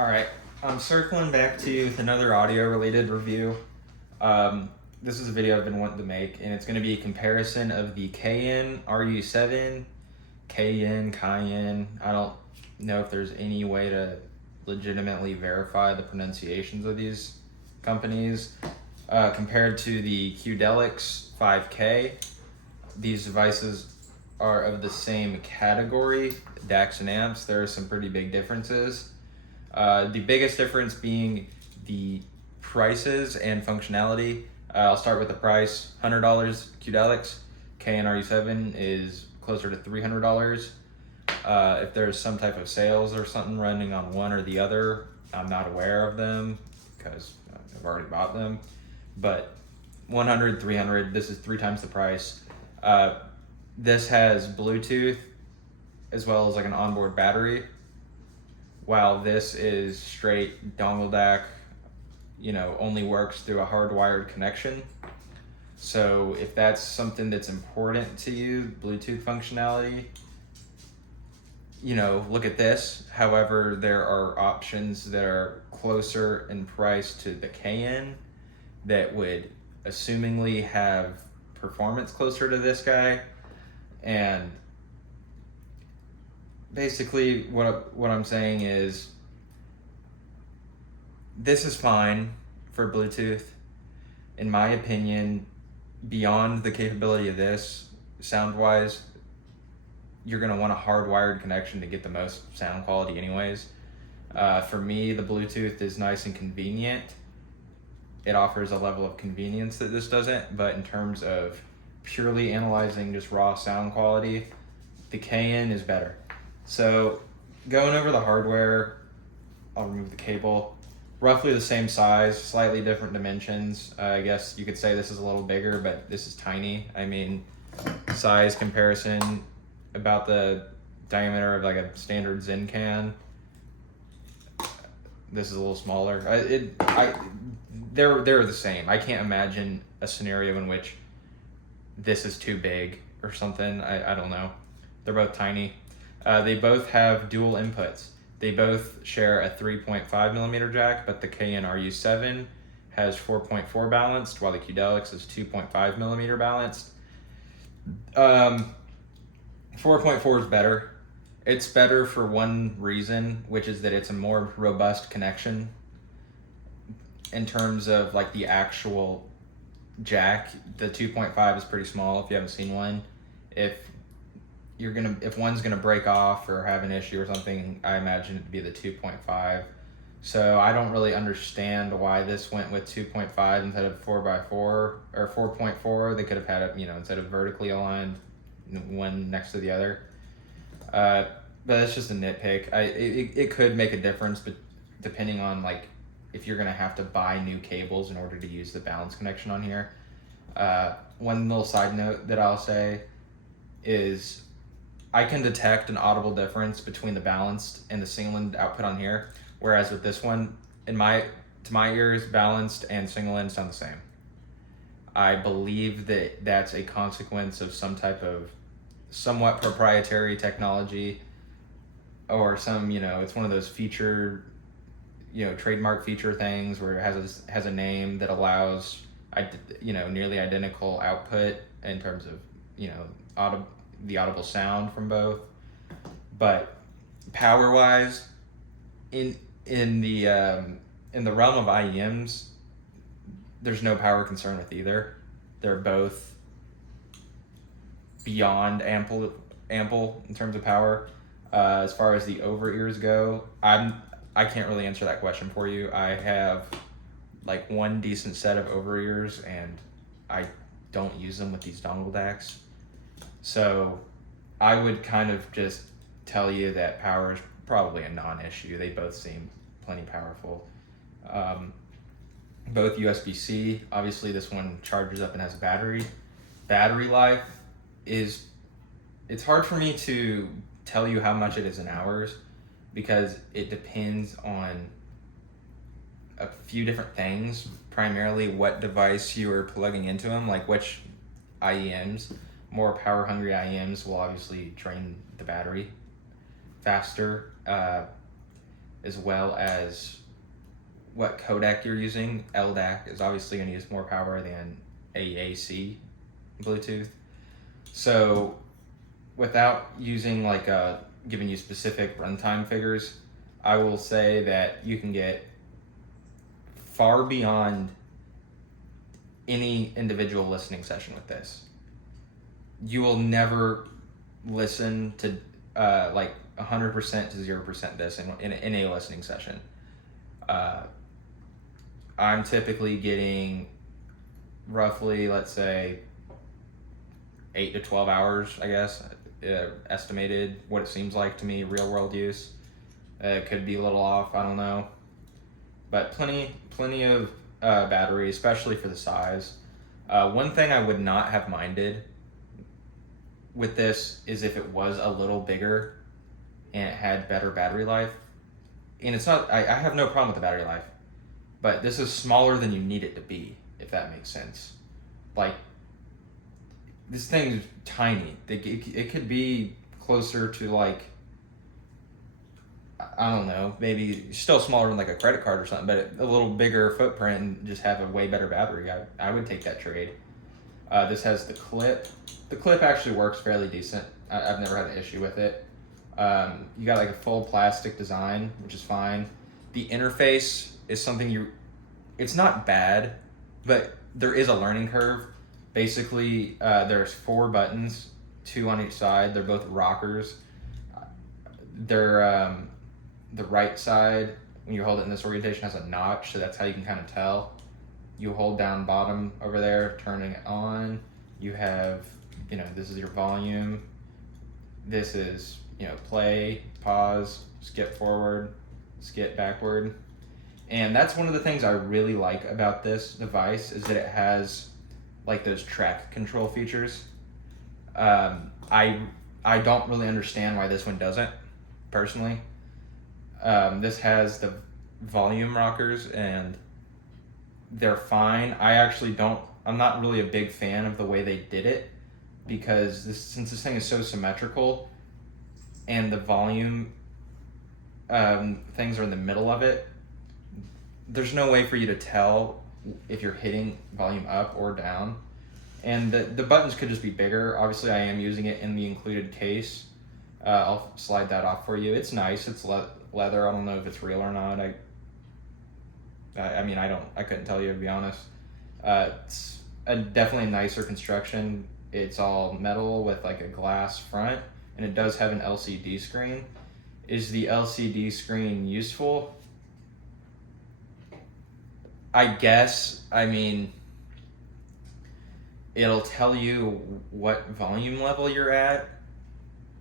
All right, I'm circling back to you with another audio-related review. This is a video I've been wanting to make, and it's going to be a comparison of the Cayin ru7, Cayin. I don't know if there's any way to legitimately verify the pronunciations of these companies. Compared to the Qudelix 5K, these devices are of the same category, DACs and amps. There are some pretty big differences. The biggest difference being the prices and functionality. I'll start with the price. $100 Qudelix. Cayin ru7 is closer to $300. If there's some type of sales or something running on one or the other, I'm not aware of them because I've already bought them. But 100, 300, this is 3 times the price. This has Bluetooth as well as like an onboard battery, while this is straight dongle DAC, only works through a hardwired connection. So if that's something that's important to you, Bluetooth functionality, look at this. However, there are options that are closer in price to the Cayin that would assumingly have performance closer to this guy. And basically what I'm saying is this is fine for Bluetooth. In my opinion, beyond the capability of this, sound-wise, you're going to want a hardwired connection to get the most sound quality anyways. For me, the Bluetooth is nice and convenient. It offers a level of convenience that this doesn't, but in terms of purely analyzing just raw sound quality, the Cayin is better. So going over the hardware, I'll remove the cable. Roughly the same size, slightly different dimensions. I guess you could say this is a little bigger, but this is tiny. I mean, size comparison, about the diameter of like a standard Zen can. This is a little smaller. They're the same. I can't imagine a scenario in which this is too big or something. I don't know. They're both tiny. They both have dual inputs. They both share a 3.5 millimeter jack, but the Cayin ru7 has 4.4 balanced, while the Qudelix is 2.5 millimeter balanced. 4.4 is better. It's better for one reason, which is that it's a more robust connection in terms of like the actual jack. The 2.5 is pretty small if you haven't seen one. If one's gonna break off or have an issue or something, I imagine it to be the 2.5. So I don't really understand why this went with 2.5 instead of 4x4 or 4.4. They could have had it, instead of vertically aligned, one next to the other. But it's just a nitpick. It could make a difference, but depending on like if you're gonna have to buy new cables in order to use the balance connection on here. One little side note that I'll say is I can detect an audible difference between the balanced and the single-end output on here, whereas with this one, to my ears, balanced and single-end sound the same. I believe that that's a consequence of some type of somewhat proprietary technology, or some, it's one of those feature, trademark feature things where it has a name that allows, nearly identical output in terms of, the audible sound from both. But power wise, in the realm of IEMs, there's no power concern with either. They're both beyond ample in terms of power. As far as the over ears go, I can't really answer that question for you. I have like one decent set of over ears and I don't use them with these dongle DACs. So I would kind of just tell you that power is probably a non-issue. They both seem plenty powerful. Both USB-C. Obviously this one charges up and has a battery. Battery life it's hard for me to tell you how much it is in hours because it depends on a few different things, primarily what device you are plugging into them, like which IEMs. More power hungry IEMs will obviously drain the battery faster. as well as what codec you're using. LDAC is obviously going to use more power than AAC Bluetooth. So without using giving you specific runtime figures, I will say that you can get far beyond any individual listening session with this. You will never listen to 100% to 0% this in a listening session. I'm typically getting roughly, let's say, 8 to 12 hours, I guess, estimated, what it seems like to me, real world use. It could be a little off, I don't know. But plenty of battery, especially for the size. One thing I would not have minded with this is if it was a little bigger and it had better battery life. And it's not, I have no problem with the battery life, but this is smaller than you need it to be, if that makes sense. Like, this thing is tiny. It could be closer to I don't know, maybe still smaller than like a credit card or something, but a little bigger footprint and just have a way better battery. I would take that trade. This has the clip. The clip actually works fairly decent. I've never had an issue with it. You got like a full plastic design, which is fine. The interface is something it's not bad, but there is a learning curve. Basically, there's 4 buttons, 2 on each side. They're both rockers. They're the right side, when you hold it in this orientation, has a notch, so that's how you can kind of tell. You hold down bottom over there, turning it on. You have, this is your volume. This is, play, pause, skip forward, skip backward. And that's one of the things I really like about this device, is that it has like those track control features. I don't really understand why this one doesn't, personally. This has the volume rockers and they're fine. I'm not really a big fan of the way they did it, because since this thing is so symmetrical and the volume things are in the middle of it, there's no way for you to tell if you're hitting volume up or down. And the buttons could just be bigger. Obviously, I am using it in the included case. I'll slide that off for you. It's nice. It's leather. I don't know if it's real or not. I couldn't tell you, to be honest. It's definitely a nicer construction. It's all metal with like a glass front, and it does have an LCD screen. Is the LCD screen useful? I guess. It'll tell you what volume level you're at,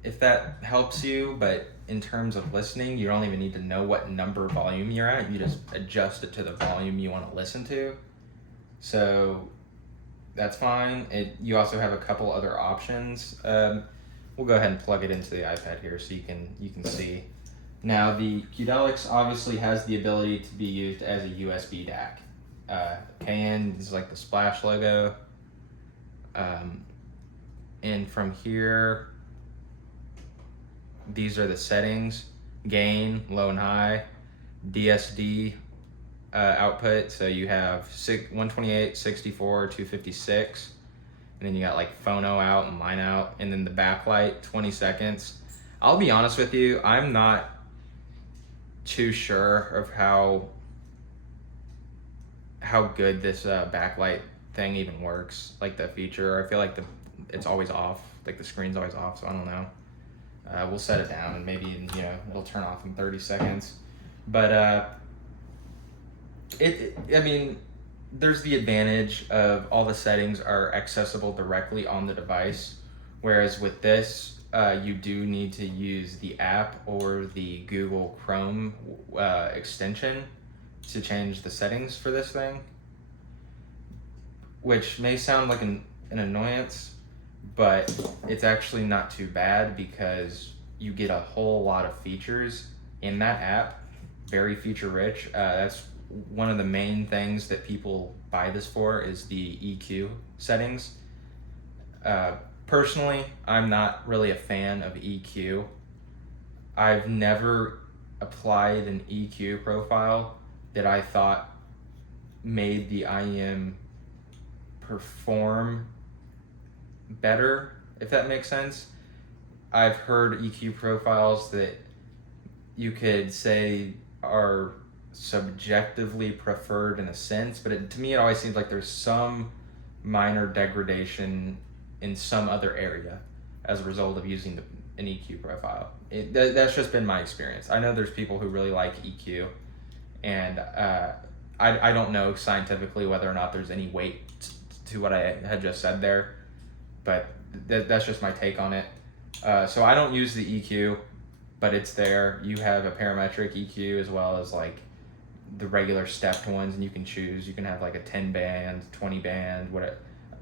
if that helps you, but in terms of listening, you don't even need to know what number volume you're at. You just adjust it to the volume you want to listen to. So that's fine. You also have a couple other options. We'll go ahead and plug it into the iPad here so you can see. Now, the Qudelix obviously has the ability to be used as a USB DAC. Cayin is like the splash logo. And from here, these are the settings: gain, low and high, DSD output. So you have 128, 64, 256, and then you got like phono out and line out, and then the backlight, 20 seconds. I'll be honest with you, I'm not too sure of how good this backlight thing even works, like the feature. I feel like it's always off, like the screen's always off, so I don't know. We'll set it down and maybe it'll turn off in 30 seconds. But there's the advantage of all the settings are accessible directly on the device, whereas with this, you do need to use the app or the Google Chrome extension to change the settings for this thing, which may sound like an annoyance, but it's actually not too bad, because you get a whole lot of features in that app, very feature rich. That's one of the main things that people buy this for, is the EQ settings. Personally, I'm not really a fan of EQ. I've never applied an EQ profile that I thought made the IEM perform better, if that makes sense. I've heard EQ profiles that you could say are subjectively preferred in a sense, but to me it always seems like there's some minor degradation in some other area as a result of using an EQ profile. That's just been my experience. I know there's people who really like EQ, and I don't know scientifically whether or not there's any weight to what I had just said there, but that's just my take on it. So I don't use the EQ, but it's there. You have a parametric EQ as well as like the regular stepped ones, and you can choose. You can have like a 10 band, 20 band, whatever.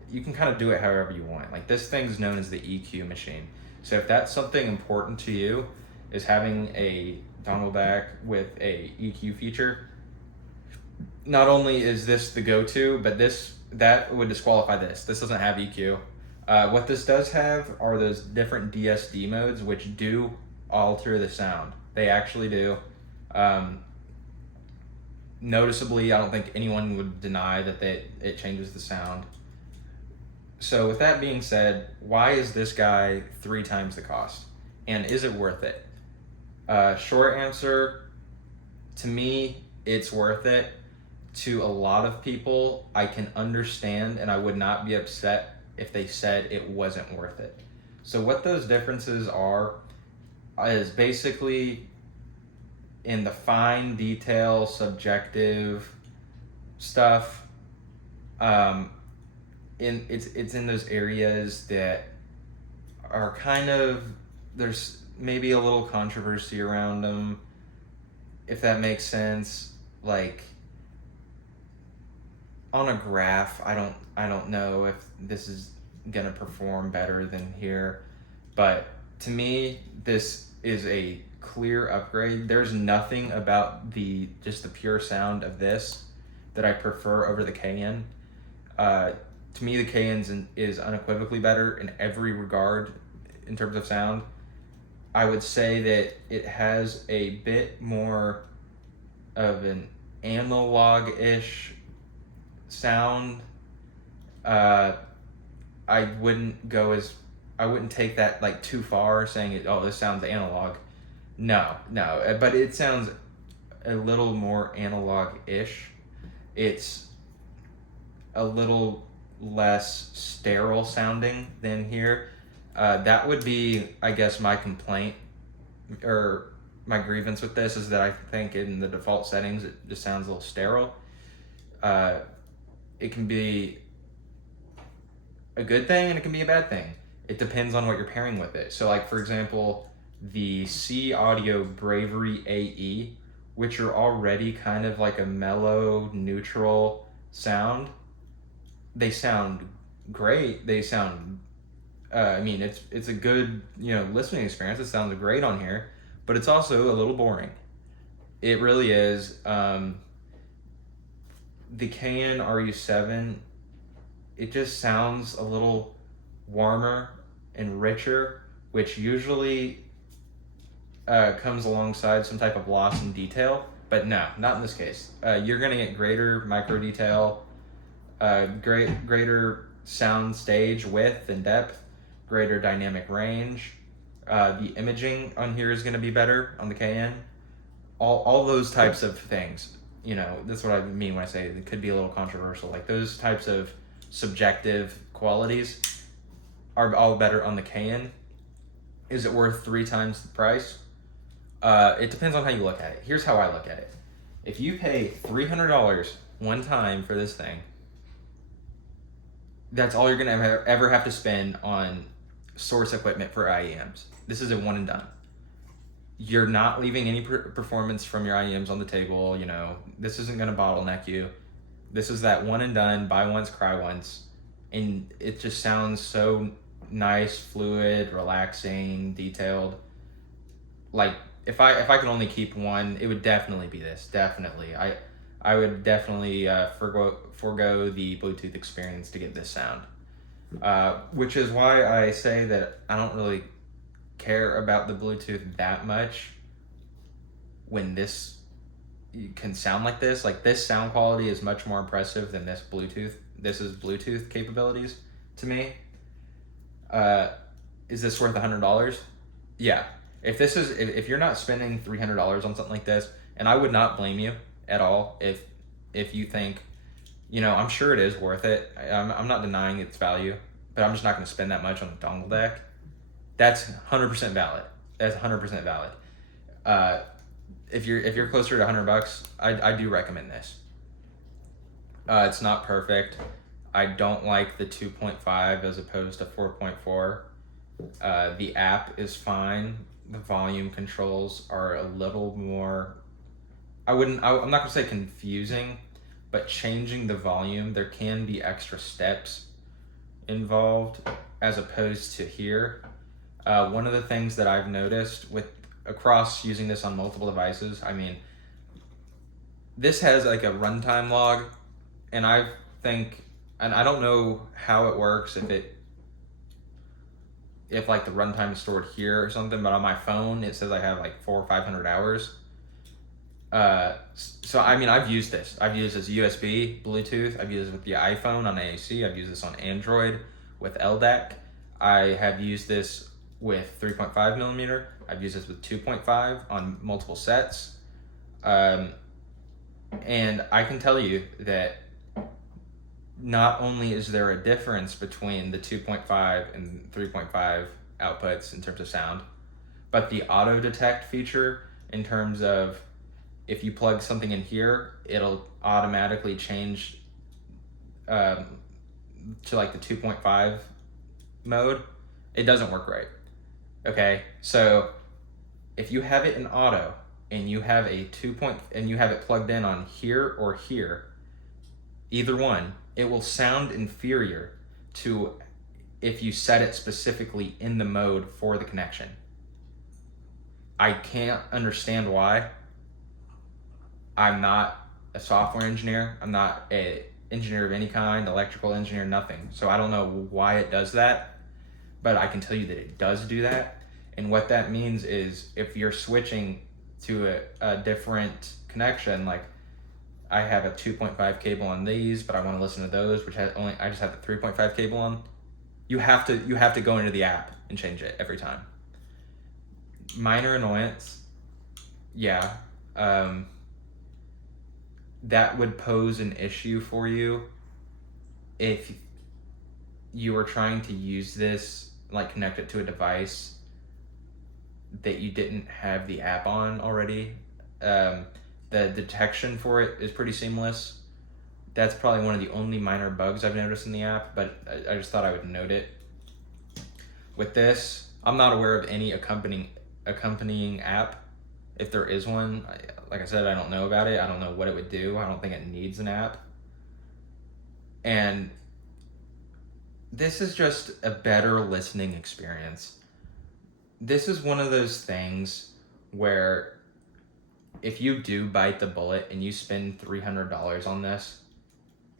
You can kind of do it however you want. Like this thing's known as the EQ machine. So if that's something important to you, is having a dongle DAC with a EQ feature, not only is this the go-to, but that would disqualify this. This doesn't have EQ. What this does have are those different DSD modes, which do alter the sound. They actually do. Noticeably, I don't think anyone would deny that it changes the sound. So with that being said, why is this guy 3 times the cost? And is it worth it? Short answer, to me, it's worth it. To a lot of people, I can understand, and I would not be upset if they said it wasn't worth it. So what those differences are is basically in the fine detail, subjective stuff. It's in those areas that are kind of, there's maybe a little controversy around them, if that makes sense. Like on a graph, I don't know if this is gonna perform better than here, but to me this is a clear upgrade. There's nothing about just the pure sound of this that I prefer over the Cayin. To me, the Cayin is unequivocally better in every regard in terms of sound. I would say that it has a bit more of an analog-ish sound. I wouldn't take that like too far, saying this sounds analog. No, but it sounds a little more analog-ish. It's a little less sterile sounding than here. That would be, I guess, my complaint or my grievance with this, is that I think in the default settings it just sounds a little sterile. It can be a good thing and it can be a bad thing. It depends on what you're pairing with it. So like, for example, the C Audio Bravery AE, which are already kind of like a mellow, neutral sound, they sound great. They sound, it's a good, listening experience. It sounds great on here, but it's also a little boring. It really is. The Cayin ru7, it just sounds a little warmer and richer, which usually comes alongside some type of loss in detail, but no, not in this case. You're gonna get greater micro detail, greater sound stage width and depth, greater dynamic range. The imaging on here is gonna be better on the Cayin. All those types of things. That's what I mean when I say it could be a little controversial. Like those types of subjective qualities are all better on the Cayin. Is it worth 3 times the price? It depends on how you look at it. Here's how I look at it. If you pay $300 one time for this thing, that's all you're gonna ever have to spend on source equipment for IEMs. This is a one and done. You're not leaving any performance from your IEMs on the table. This isn't gonna bottleneck you. This is that one and done, buy once, cry once. And it just sounds so nice, fluid, relaxing, detailed. Like if I could only keep one, it would definitely be this. Definitely. I would definitely forego the Bluetooth experience to get this sound. Which is why I say that I don't really care about the Bluetooth that much. when this can sound like this. Like, this sound quality is much more impressive than this Bluetooth. This is Bluetooth capabilities to me. Is this worth $100? Yeah. If you're not spending $300 on something like this, and I would not blame you at all if you think, I'm sure it is worth it. I'm not denying its value, but I'm just not going to spend that much on a dongle deck. That's 100% valid. That's 100% valid. If you're closer to $100, I do recommend this. It's not perfect. I don't like the 2.5 as opposed to 4.4. The app is fine. The volume controls are a little more, I'm not gonna say confusing, but changing the volume, there can be extra steps involved as opposed to here. One of the things that I've noticed across using this on multiple devices, this has like a runtime log, and I don't know how it works, if like the runtime is stored here or something, but on my phone it says I have like 400 or 500 hours. So I've used this. I've used this USB, Bluetooth. I've used it with the iPhone on AAC. I've used this on Android with LDAC. I have used this with 3.5 millimeter. I've used this with 2.5 on multiple sets. And I can tell you that not only is there a difference between the 2.5 and 3.5 outputs in terms of sound, but the auto detect feature, in terms of if you plug something in here, it'll automatically change to like the 2.5 mode. It doesn't work right. Okay, so if you have it in auto and you have and you have it plugged in on here or here, either one, it will sound inferior to if you set it specifically in the mode for the connection. I can't understand why. I'm not a software engineer. I'm not an engineer of any kind, electrical engineer, nothing. So I don't know why it does that, but I can tell you that it does do that. And what that means is if you're switching to a different connection, like I have a 2.5 cable on these, but I want to listen to those, I just have the 3.5 cable on. You have to go into the app and change it every time. Minor annoyance, yeah. That would pose an issue for you if you were trying to use this, like connect it to a device that you didn't have the app on already. The detection for it is pretty seamless. That's probably one of the only minor bugs I've noticed in the app, but I just thought I would note it. With this, I'm not aware of any accompanying app. If there is one, like I said, I don't know about it. I don't know what it would do. I don't think it needs an app. And this is just a better listening experience. This is one of those things where if you do bite the bullet and you spend $300 on this,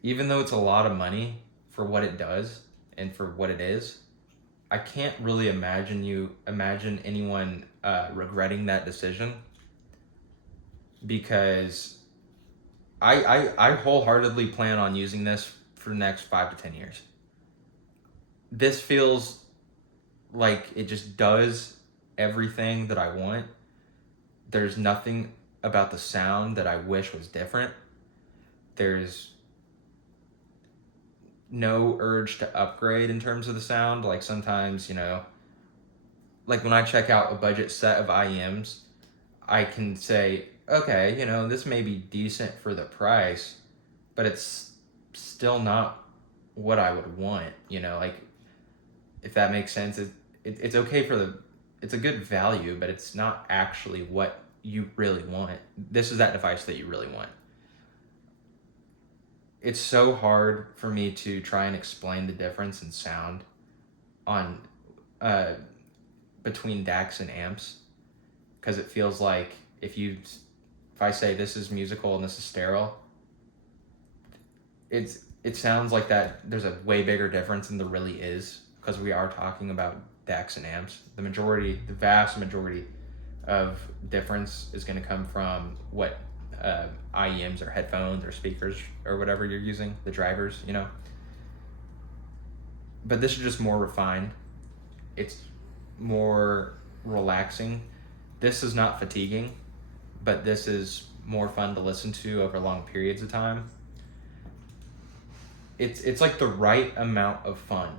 even though it's a lot of money for what it does and for what it is, I can't really imagine anyone regretting that decision, because I wholeheartedly plan on using this for the next 5 to 10 years. This feels like it just does everything that I want. There's nothing about the sound that I wish was different. There's no urge to upgrade in terms of the sound. Like sometimes, like when I check out a budget set of IEMs, I can say, okay, this may be decent for the price, but it's still not what I would want, like, if that makes sense. It's okay it's a good value, but it's not actually what you really want. This is that device that you really want. It's so hard for me to try and explain the difference in sound on between DACs and amps, because it feels like if I say this is musical and this is sterile, it sounds like that there's a way bigger difference than there really is, because we are talking about DACs and amps. The vast majority of difference is going to come from what IEMs or headphones or speakers or whatever you're using, the drivers, you know. But this is just more refined. It's more relaxing. This is not fatiguing, but this is more fun to listen to over long periods of time. It's like the right amount of fun,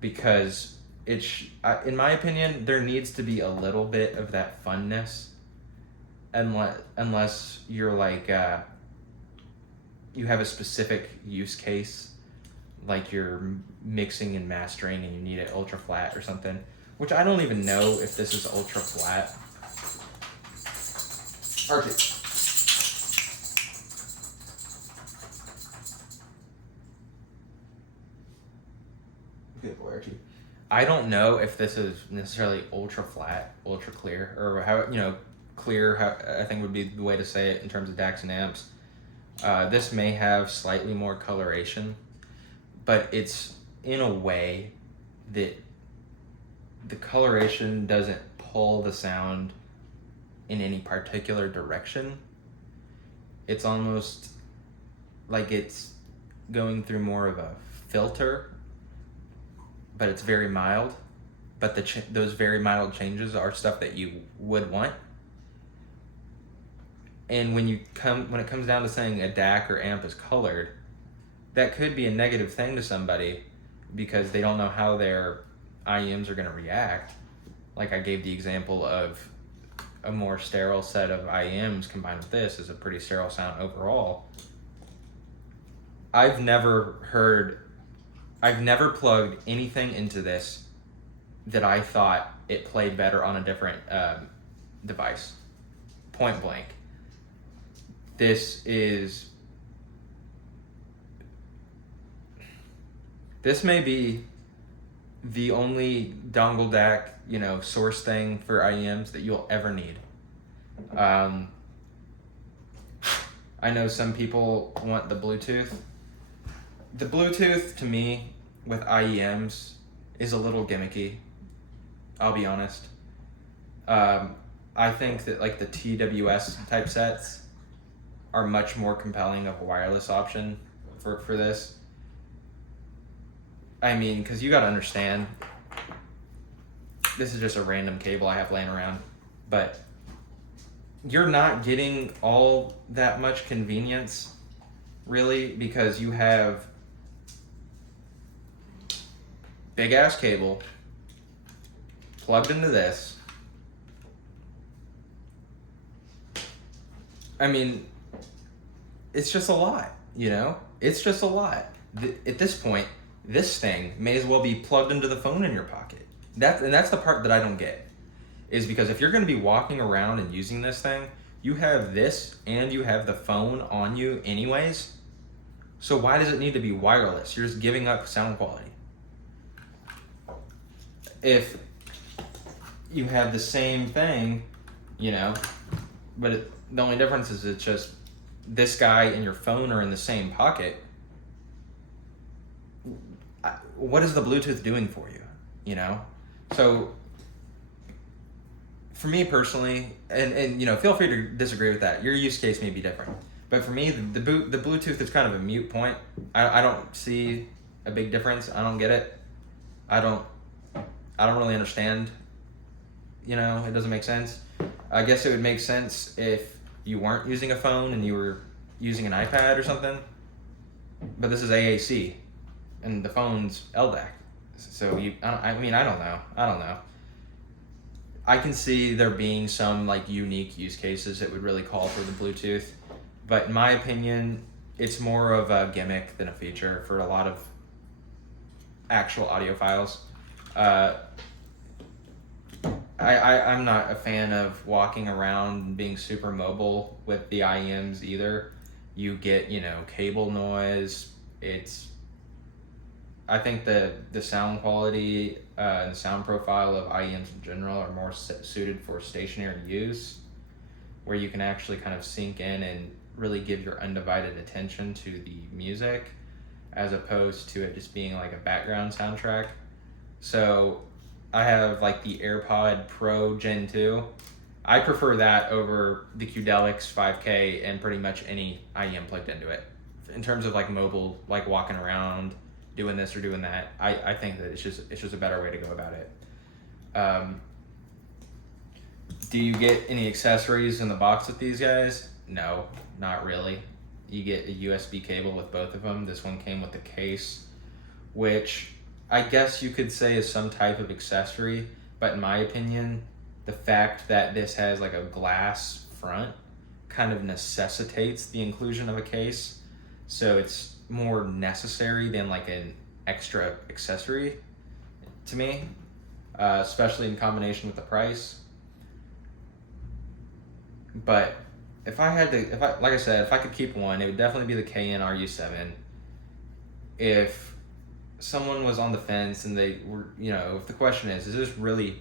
because in my opinion, there needs to be a little bit of that funness, unless you're like you have a specific use case, like you're mixing and mastering and you need it ultra flat or something, which I don't even know if this is ultra flat. Archie. Good boy, Archie. I don't know if this is necessarily ultra flat, ultra clear, or how, you know, clear, how I think would be the way to say it in terms of DACs and amps. This may have slightly more coloration, but it's in a way that the coloration doesn't pull the sound in any particular direction. It's almost like it's going through more of a filter, but it's very mild. But those very mild changes are stuff that you would want. And when it comes down to saying a DAC or amp is colored, that could be a negative thing to somebody because they don't know how their IEMs are going to react. Like I gave the example of a more sterile set of IEMs combined with this is a pretty sterile sound overall. I've never plugged anything into this that I thought it played better on a different device. Point blank. This may be the only dongle DAC, you know, source thing for IEMs that you'll ever need. I know some people want the Bluetooth. The Bluetooth, to me, with IEMs, is a little gimmicky. I'll be honest. I think that like the TWS type sets are much more compelling of a wireless option for this. I mean, because you got to understand, this is just a random cable I have laying around, but you're not getting all that much convenience, really, because you have big ass cable plugged into this. I mean, it's just a lot, you know? It's just a lot. At this point, this thing may as well be plugged into the phone in your pocket. That's the part that I don't get. Is because if you're going to be walking around and using this thing, you have this and you have the phone on you anyways. So why does it need to be wireless? You're just giving up sound quality. If you have the same thing, you know, but the only difference is it's just this guy and your phone are in the same pocket. What is the Bluetooth doing for you, you know? So for me personally, and you know, feel free to disagree with that. Your use case may be different. But for me, the Bluetooth is kind of a moot point. I don't see a big difference. I don't get it. I don't really understand. You know, it doesn't make sense. I guess it would make sense if you weren't using a phone and you were using an iPad or something. But this is AAC, and the phone's LDAC. So I don't know. I can see there being some like unique use cases that would really call for the Bluetooth, but in my opinion, it's more of a gimmick than a feature for a lot of actual audiophiles. I'm not a fan of walking around and being super mobile with the IEMs either. You get, you know, cable noise. I think the sound quality and sound profile of IEMs in general are more suited for stationary use, where you can actually kind of sink in and really give your undivided attention to the music, as opposed to it just being like a background soundtrack. So I have like the AirPod Pro Gen 2, I prefer that over the Qudelix 5K and pretty much any IEM plugged into it. In terms of like mobile, like walking around, doing this or doing that, I think that it's just a better way to go about it. Do you get any accessories in the box with these guys? No, not really. You get a USB cable with both of them. This one came with the case, which I guess you could say is some type of accessory, but in my opinion, the fact that this has like a glass front kind of necessitates the inclusion of a case. So it's more necessary than like an extra accessory to me, especially in combination with the price. But if like I said, if I could keep one, it would definitely be the Cayin ru7. If someone was on the fence and they were, if the question is this really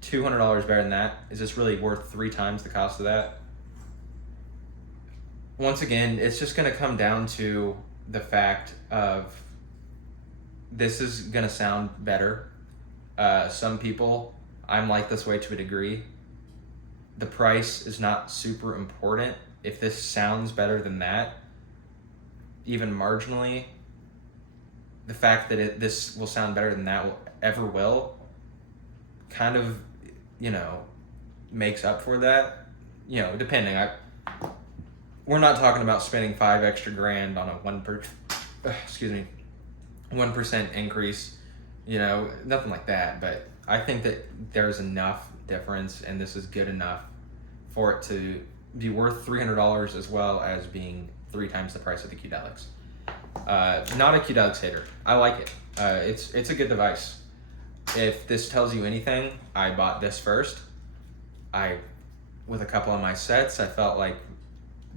$200 better than that? Is this really worth 3 times the cost of that? Once again, it's just going to come down to the fact of this is going to sound better. Some people, I'm like this way to a degree. The price is not super important. If this sounds better than that, even marginally, the fact that this will sound better than that will kind of, makes up for that. Depending. We're not talking about spending $5 extra grand on a 1% increase, nothing like that. But I think that there's enough difference, and this is good enough for it to be worth $300 as well as being 3 times the price of the Qudelix. Not a Qudelix hater. I like it. It's a good device. If this tells you anything, I bought this first. With a couple of my sets, I felt like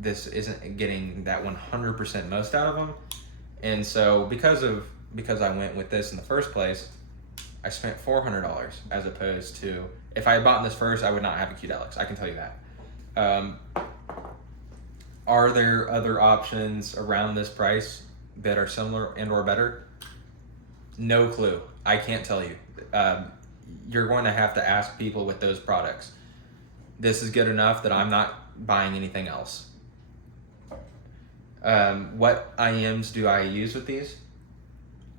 this isn't getting that 100% most out of them. And so because I went with this in the first place, I spent $400 as opposed to, if I had bought this first, I would not have a Qudelix. I can tell you that. Are there other options around this price that are similar and or better? No clue. I can't tell you. You're going to have to ask people with those products. This is good enough that I'm not buying anything else. What IEMs do I use with these?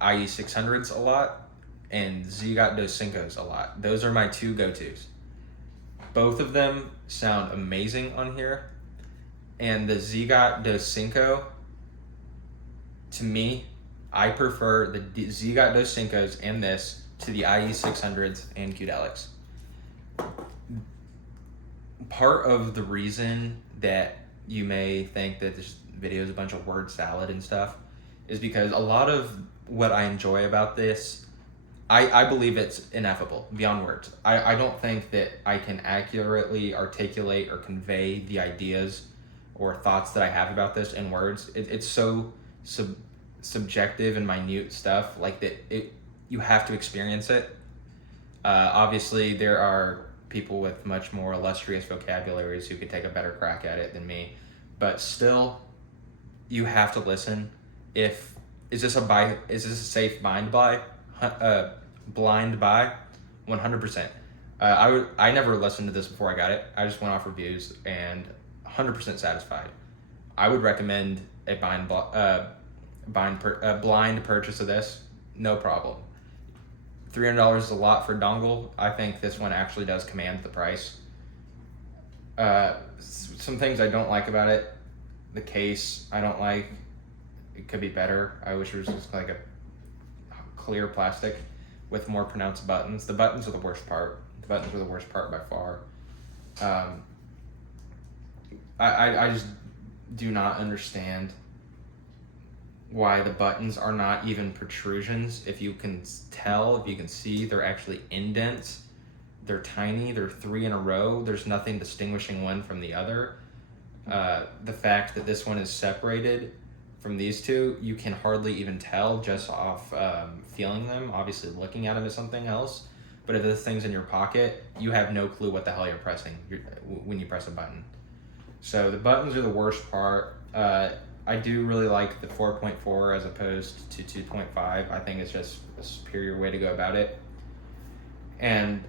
IE600s a lot and Zigot dos Cincos a lot. Those are my 2 go-tos. Both of them sound amazing on here. And the Zigot dos Cinco, to me, I prefer the Zigot dos Cincos and this to the IE600s and Qudelix. Part of the reason that you may think that this video is a bunch of word salad and stuff is because a lot of what I enjoy about this, I believe it's ineffable, beyond words. I don't think that I can accurately articulate or convey the ideas or thoughts that I have about this in words. It's so subjective and minute stuff, like that you have to experience it. Obviously, there are people with much more illustrious vocabularies who could take a better crack at it than me, but still, you have to listen. Is this a safe blind buy? Blind buy, 100%. I never listened to this before I got it. I just went off reviews and 100% satisfied. I would recommend a blind purchase of this, no problem. $300 is a lot for a dongle. I think this one actually does command the price. Some things I don't like about it. The case, I don't like. It could be better. I wish it was just like a clear plastic with more pronounced buttons. The buttons are the worst part. The buttons are the worst part by far. I just do not understand why the buttons are not even protrusions. If you can tell, if you can see, they're actually indents. They're tiny. They're 3 in a row. There's nothing distinguishing one from the other. The fact that this one is separated from these two, you can hardly even tell just off feeling them. Obviously, looking at them is something else. But if this thing's in your pocket, you have no clue what the hell you're pressing when you press a button. So the buttons are the worst part. I do really like the 4.4 as opposed to 2.5. I think it's just a superior way to go about it. And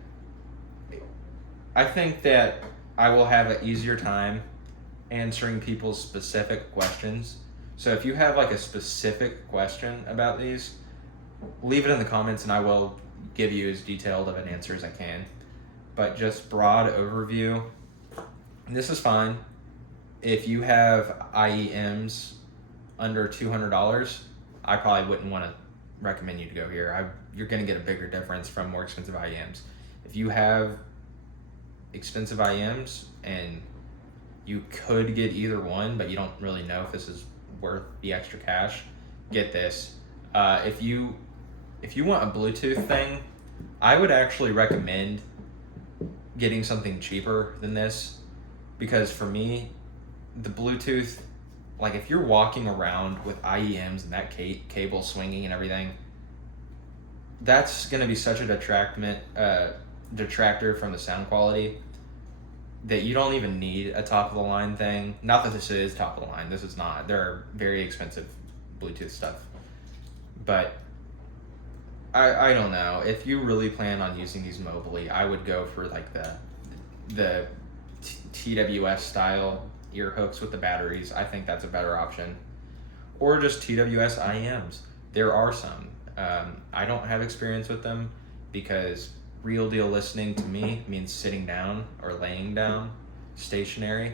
I think that I will have an easier time answering people's specific questions. So if you have like a specific question about these, leave it in the comments and I will give you as detailed of an answer as I can. But just broad overview, this is fine. If you have IEMs under $200, I probably wouldn't want to recommend you to go here. You're going to get a bigger difference from more expensive IEMs. If you have expensive IEMs and you could get either one, but you don't really know if this is worth the extra cash, get this. If you want a Bluetooth thing, I would actually recommend getting something cheaper than this, because for me, the Bluetooth, like if you're walking around with IEMs and that cable swinging and everything, that's going to be such a detractor from the sound quality that you don't even need a top of the line thing. Not that this is top of the line. This is not. There are very expensive Bluetooth stuff. But I don't know. If you really plan on using these mobily, I would go for like the TWS style ear hooks with the batteries. I think that's a better option. Or just TWS IEMs. There are some. I don't have experience with them because real deal listening to me means sitting down or laying down, stationary.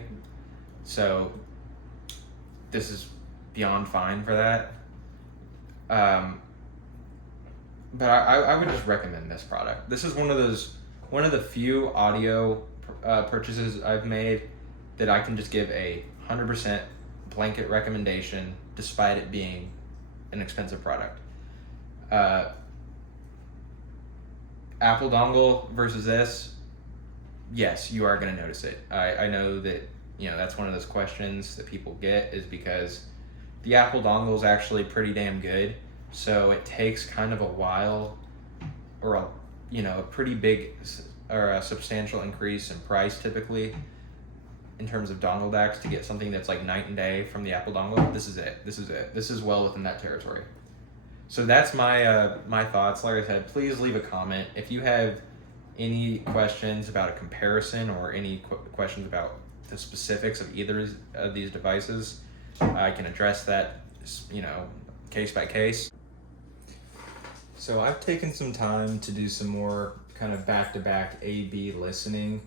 So this is beyond fine for that. But I would just recommend this product. This is one of the few audio purchases I've made that I can just give a 100% blanket recommendation despite it being an expensive product. Apple dongle versus this, yes, you are going to notice it. I know that, that's one of those questions that people get, is because the Apple dongle is actually pretty damn good. So it takes kind of a while, or a pretty big or a substantial increase in price typically in terms of dongle DACs to get something that's like night and day from the Apple dongle. This is it. This is well within that territory. So that's my thoughts. Like I said, please leave a comment if you have any questions about a comparison or any questions about the specifics of either of these devices. I can address that, case by case. So I've taken some time to do some more kind of back-to-back A/B listening,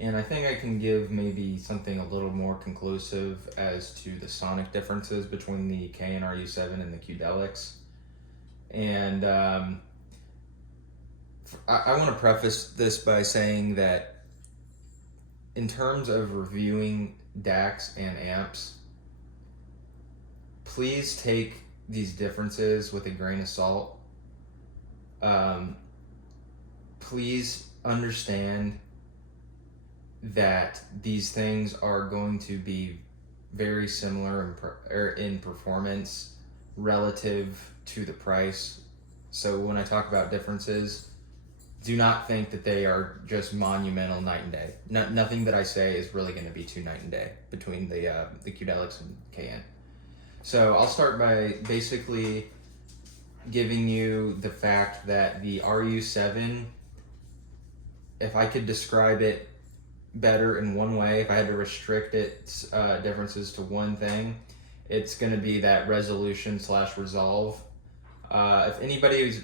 and I think I can give maybe something a little more conclusive as to the sonic differences between the Cayin ru7 and the Qudelix. And I want to preface this by saying that in terms of reviewing DACs and amps, please take these differences with a grain of salt. Please understand that these things are going to be very similar in performance relative to the price. So when I talk about differences, do not think that they are just monumental night and day. Nothing that I say is really going to be too night and day between the Qudelix and Cayin. So I'll start by basically giving you the fact that the ru7, if I could describe it better in one way, if I had to restrict its differences to one thing, it's going to be that resolution/resolve. If anybody who's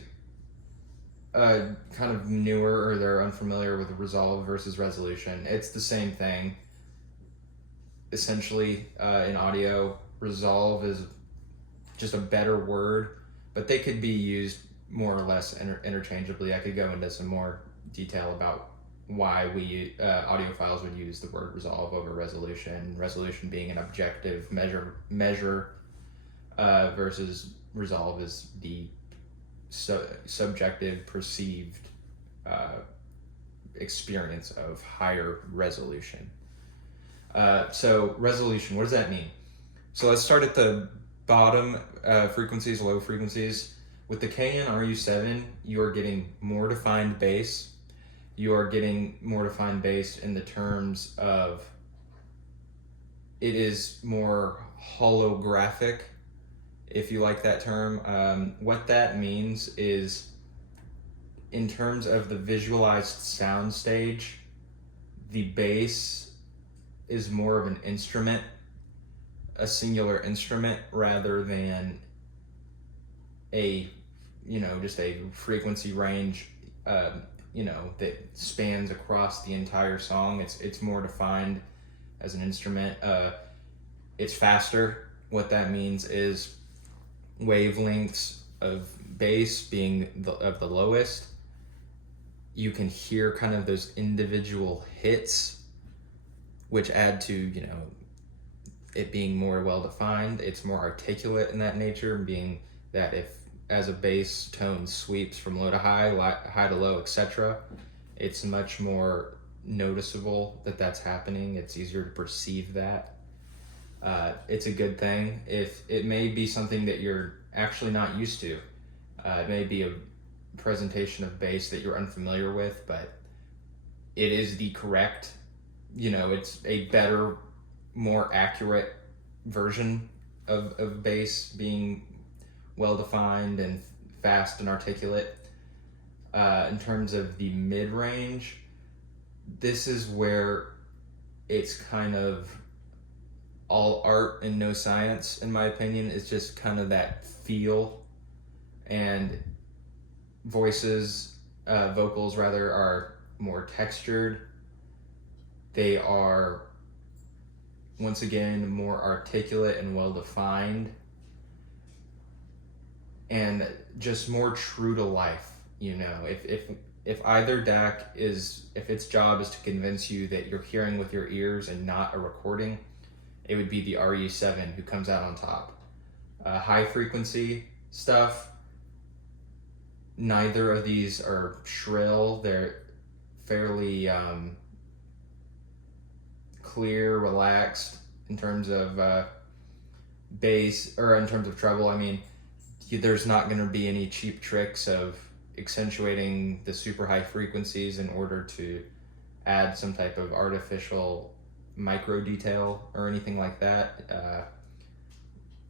kind of newer or they're unfamiliar with resolve versus resolution, it's the same thing. Essentially, in audio, resolve is just a better word, but they could be used more or less interchangeably. I could go into some more detail about why we audiophiles would use the word resolve over resolution. Resolution being an objective measure versus resolve is the subjective perceived experience of higher resolution. So resolution, what does that mean? So let's start at the bottom frequencies, low frequencies. With the Cayin ru7, you are getting more defined bass. You are getting more defined bass in the terms of it is more holographic, if you like that term. What that means is, in terms of the visualized sound stage, the bass is more of an instrument, a singular instrument, rather than a, just a frequency range, that spans across the entire song. It's more defined as an instrument. It's faster. What that means is wavelengths of bass being of the lowest, you can hear kind of those individual hits, which add to, it being more well defined. It's more articulate in that nature, being that if as a bass tone sweeps from low to high, high to low, etc., it's much more noticeable that that's happening. It's easier to perceive that. It's a good thing. If it may be something that you're actually not used to, it may be a presentation of bass that you're unfamiliar with, but it is the correct, it's a better, more accurate version of bass being well defined and fast and articulate. In terms of the mid range, this is where it's kind of all art and no science, in my opinion. It's just kind of that feel, and vocals rather, are more textured. They are, once again, more articulate and well defined, and just more true to life. If either DAC if its job is to convince you that you're hearing with your ears and not a recording, it would be the RU7 who comes out on top. High frequency stuff, neither of these are shrill. They're fairly clear, relaxed in terms of bass, or in terms of treble. I mean, there's not going to be any cheap tricks of accentuating the super high frequencies in order to add some type of artificial micro detail or anything like that.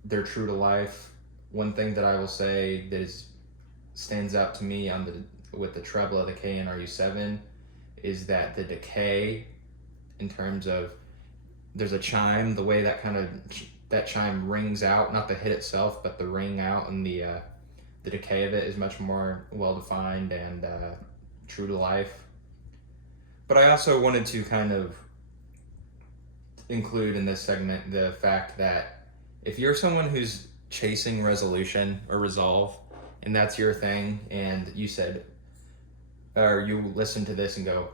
They're true to life. One thing that I will say that stands out to me with the treble of the Cayin ru7 is that the decay, in terms of, there's a chime, the way that chime rings out, not the hit itself, but the ring out, and the decay of it is much more well defined and true to life. But I also wanted to kind of include in this segment the fact that if you're someone who's chasing resolution or resolve, and that's your thing, and you said, or you listen to this and go,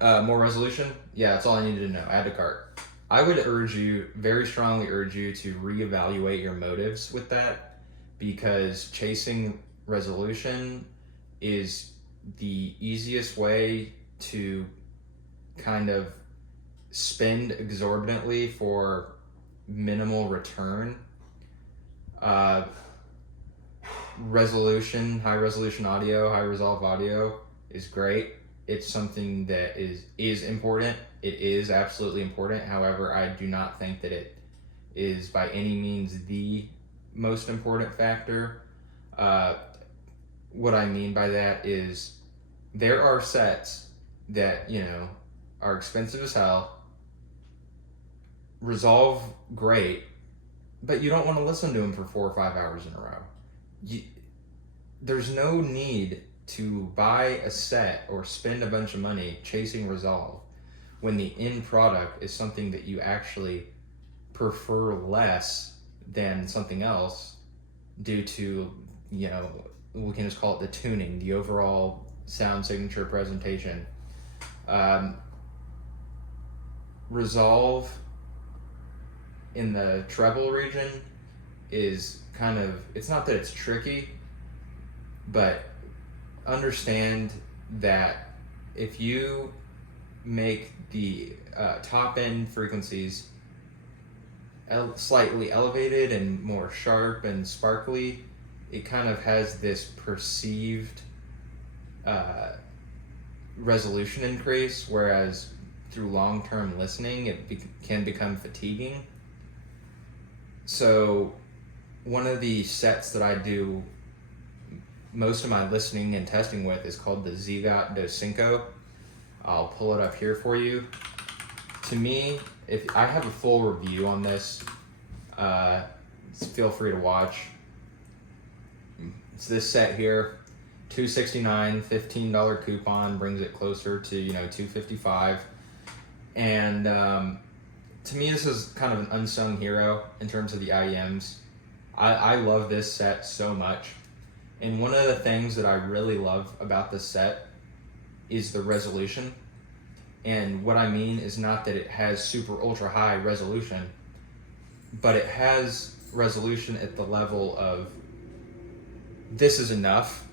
more resolution? Yeah, that's all I needed to know. Add to cart. I would very strongly urge you to reevaluate your motives with that, because chasing resolution is the easiest way to kind of spend exorbitantly for minimal return. High resolution audio, high resolve audio is great. It's something that is important. It is absolutely important. However, I do not think that it is by any means the most important factor. What I mean by that is there are sets that, are expensive as hell, resolve great, but you don't want to listen to them for 4 or 5 hours in a row. There's no need to buy a set or spend a bunch of money chasing resolve when the end product is something that you actually prefer less than something else due to, we can just call it the tuning, the overall sound signature presentation. Resolve in the treble region is kind of, it's not that it's tricky, but understand that if you make the top end frequencies slightly elevated and more sharp and sparkly, it kind of has this perceived resolution increase, whereas through long-term listening it can become fatiguing. So one of the sets that I do most of my listening and testing with is called the Zigot dos Cinco. I'll pull it up here for you. To me, if I have a full review on this, feel free to watch. It's this set here, $269, $15 coupon brings it closer to $255, and to me this is kind of an unsung hero in terms of the IEMs. I love this set so much, and one of the things that I really love about this set is the resolution. And what I mean is not that it has super ultra high resolution, but it has resolution at the level of this is enough.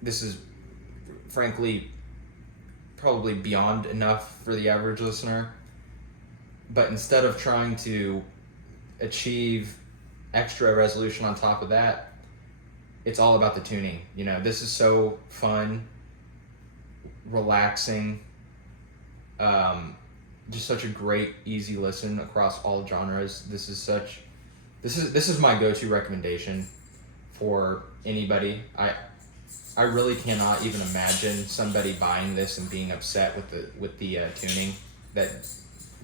This is frankly probably beyond enough for the average listener. But instead of trying to achieve extra resolution on top of that, it's all about the tuning. This is so fun, relaxing, just such a great, easy listen across all genres. This is my go-to recommendation for anybody. I really cannot even imagine somebody buying this and being upset with the tuning. That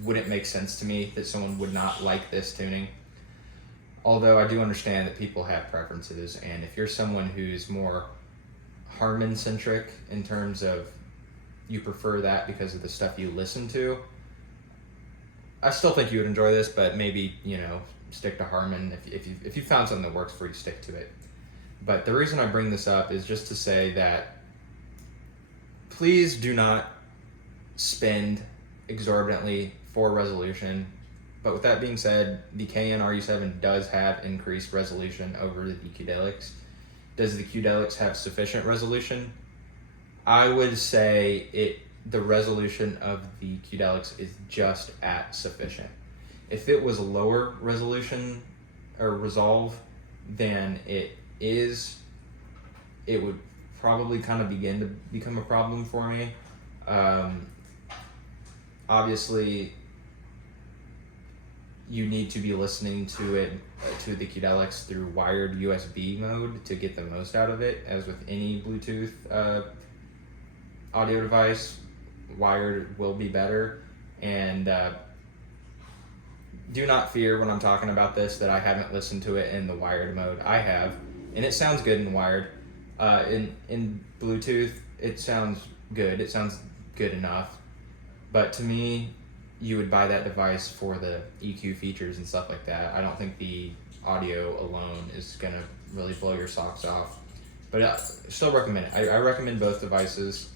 wouldn't make sense to me, that someone would not like this tuning. Although I do understand that people have preferences, and if you're someone who's more Harman-centric in terms of you prefer that because of the stuff you listen to, I still think you would enjoy this, but maybe, stick to Harman. If you found something that works for you, stick to it. But the reason I bring this up is just to say that please do not spend exorbitantly for resolution. But with that being said, the Cayin ru7 does have increased resolution over the Qudelix. Does the Qudelix have sufficient resolution? I would say the resolution of the Qudelix is just at sufficient. If it was lower resolution or resolve than it is, it would probably kind of begin to become a problem for me. Obviously, you need to be listening to it, to the Qudelix through wired USB mode to get the most out of it. As with any Bluetooth audio device, wired will be better. And do not fear when I'm talking about this that I haven't listened to it in the wired mode. I have, and it sounds good in wired. In Bluetooth, it sounds good. It sounds good enough. But to me, you would buy that device for the EQ features and stuff like that. I don't think the audio alone is going to really blow your socks off. But I still recommend it. I recommend both devices.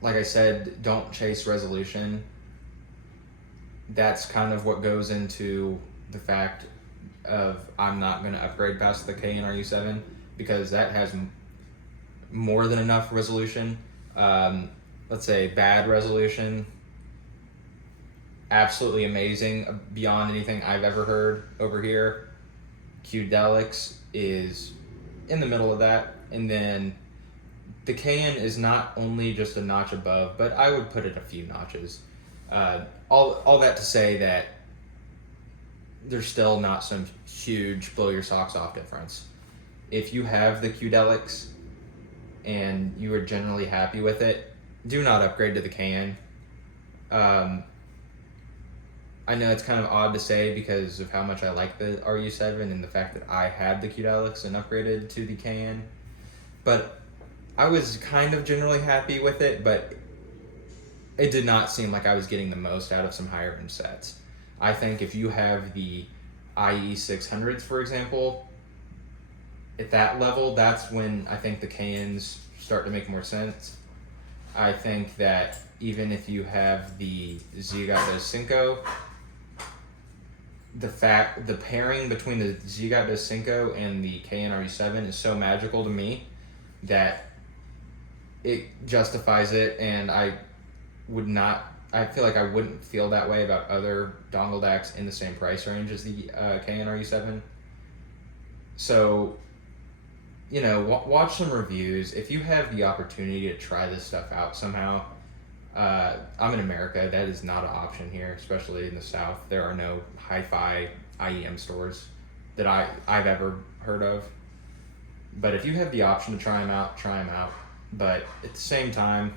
Like I said, don't chase resolution. That's kind of what goes into the fact of I'm not going to upgrade past the Cayin ru7 because that has more than enough resolution. Let's say bad resolution, absolutely amazing, beyond anything I've ever heard over here. Qudelix is in the middle of that, and then the Cayin is not only just a notch above, but I would put it a few notches. All that to say that there's still not some huge blow your socks off difference. If you have the Qudelix and you are generally happy with it, do not upgrade to the Cayin. I know it's kind of odd to say because of how much I like the ru7 and the fact that I had the Qudelix and upgraded to the Cayin, but I was kind of generally happy with it, but it did not seem like I was getting the most out of some higher end sets. I think if you have the IE600s, for example, at that level, that's when I think the Cayins start to make more sense. I think that even if you have the Z-Gato 5, the pairing between the Z-Gato 5 and the Cayin ru7 is so magical to me that it justifies it, and I feel like I wouldn't feel that way about other dongle DACs in the same price range as the Cayin ru7. So, watch some reviews. If you have the opportunity to try this stuff out somehow, I'm in America. That is not an option here, especially in the South. There are no hi-fi IEM stores that I've ever heard of. But if you have the option to try them out, try them out. But at the same time,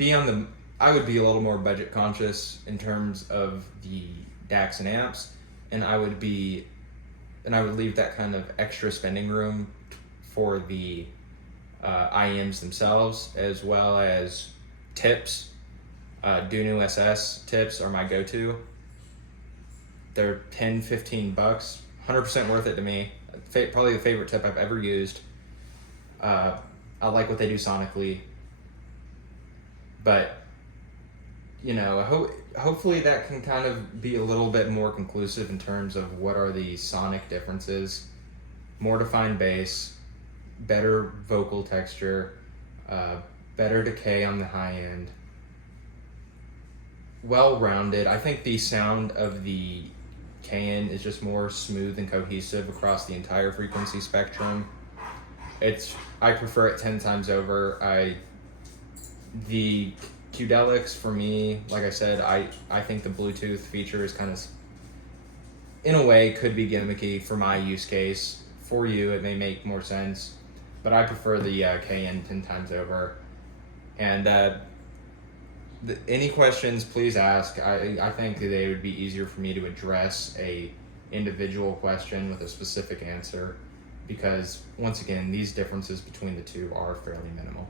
I would be a little more budget conscious in terms of the DACs and amps, and I would leave that kind of extra spending room for the IEMs themselves, as well as tips. Dunu SS tips are my go-to. They're $10-15, 100% worth it to me. Probably the favorite tip I've ever used. I like what they do sonically, but hopefully that can kind of be a little bit more conclusive in terms of what are the sonic differences. More defined bass, better vocal texture, better decay on the high end, well-rounded. I think the sound of the Cayin is just more smooth and cohesive across the entire frequency spectrum. I prefer it 10 times over. The Qudelix, for me, like I said, I think the Bluetooth feature is kind of, in a way, could be gimmicky for my use case. For you, it may make more sense, but I prefer the Cayin 10 times over. And any questions, please ask. I think that it would be easier for me to address a individual question with a specific answer, because once again, these differences between the two are fairly minimal.